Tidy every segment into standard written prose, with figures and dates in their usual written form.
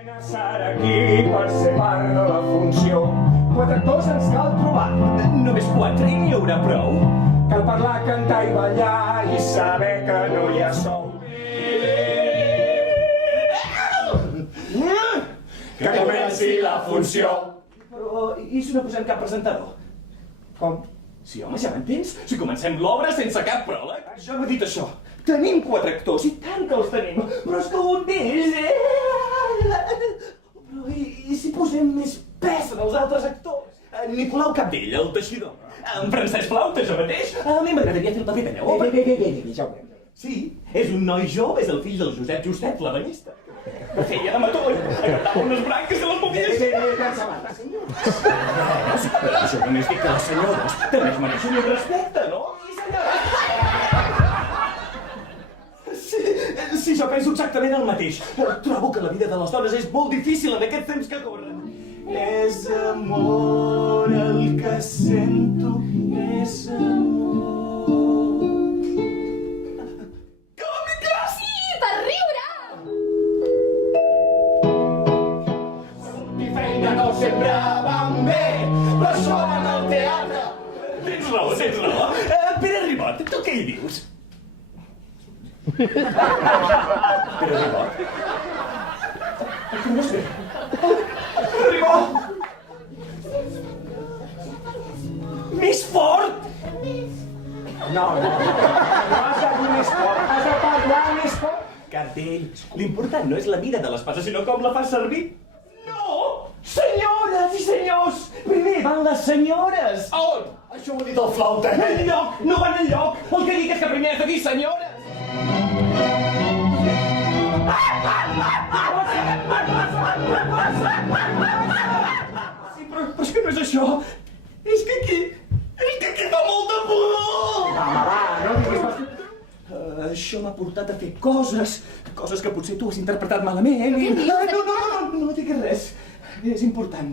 Serà aquí per ser part de la funció. 4 actors ens cal trobar. Només 4 i n'hi haurà prou. Cal parlar, cantar i ballar i saber que no hi ha sou. Que comenci la funció. Però i si no posem cap presentador? Com? Sí, home, ja m'entens? Si comencem l'obra sense cap pròleg. Jo no he dit això. Tenim 4 actors, i tant que els tenim. Però és que un d'ells... Però i si posem més pes en els altres actors? Nicolau Capdell, el teixidor. En Francesc Flaute, jo mateix. A mi m'agradaria fer el paper de lleó. Bé, ja ho veurem. Sí, és un noi jove, és el fill del Josep Justet, l'ebenista. Feia de mató, agradava unes branques de les mobilles. Jo només dic que les senyores també es mereixen un respecte, no? Sí, senyora. Sí, jo penso exactament el mateix. Trobo que la vida de les dones és molt difícil en aquests temps que corren. És amor el que sento, és amor. Sempre van bé, però som en el teatre. Tens raó. Pere Ribot, tu què hi dius? Pere Ribot? No sé. Ribot! Més fort! No has de dir més fort, has de parlar més fort. Capdell, l'important no és la mida de l'espasa, sinó com la fas servir. Senyores i senyors! Primer van les senyores! On? Això ho ha dit el Flauta. Enlloc! No van enlloc! El que dic és que primer has de dir senyores! Sí, però és que no és això! És que aquí fa molta pudor! Va, no diguis pas... Això m'ha portat a fer coses que potser tu has interpretat malament i... No diguis res. És important.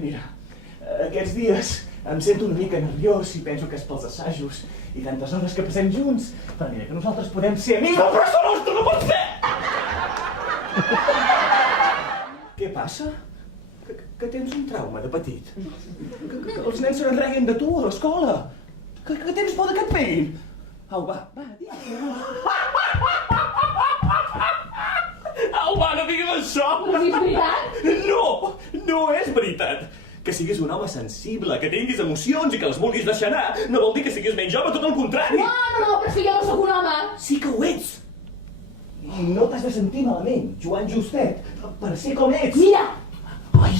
Mira, aquests dies em sento una mica nerviós i penso que és pels assajos i tantes hores que passem junts. Però mira, que nosaltres podem ser amics, però això nostre no pot ser! Què passa? Que tens un trauma de petit? Que els nens se n'enreien de tu a l'escola? Que tens por de que et peguin? Au, va, digue'm. Au, va, no diguis això! Però és veritat? No és veritat. Que siguis un home sensible, que tinguis emocions i que les vulguis deixar anar, no vol dir que siguis menys home, tot el contrari. No, però si jo no sóc un home. Sí que ho ets. I no t'has de sentir malament, Joan Justet, per ser com ets. Mira! Ai!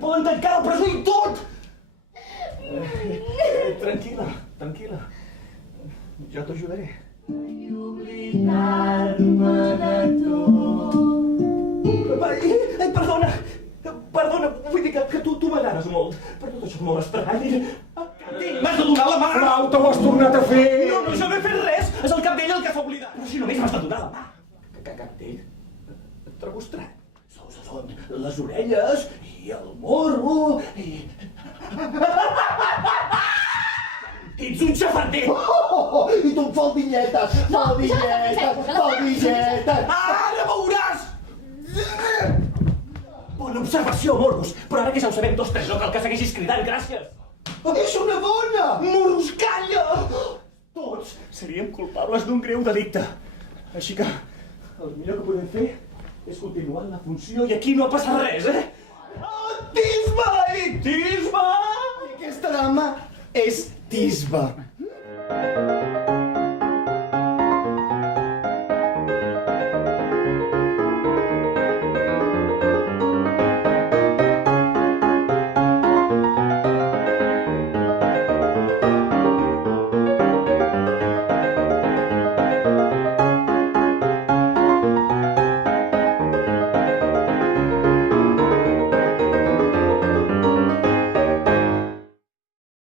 Poden tancar la presó i tot! Tranquil·la. Jo t'ajudaré. I oblidar-me de tot. Perdona, vull dir que tu m'agrades molt. Però tot això és molt estrany. M'has de donar la mà! Flauta, ho has tornat a fer! No, jo no he fet res! És el Capdell el que s'ha oblidat. Però si només m'has de donar la mà. Capdell, et trobo estrany. Són les orelles i el morro i... Ets un xafarder! I tu em faldilletes! Ara veuràs! Bona observació, morros. Però ara que ja ho sabem 2, 3, no cal que segueixis cridant, gràcies. És una dona! Morros, calla! Tots seríem culpables d'un greu delicte. Així que el millor que podem fer és continuar la funció i aquí no ha passat res, Tisba! I Tisba! Aquesta dama és Tisba.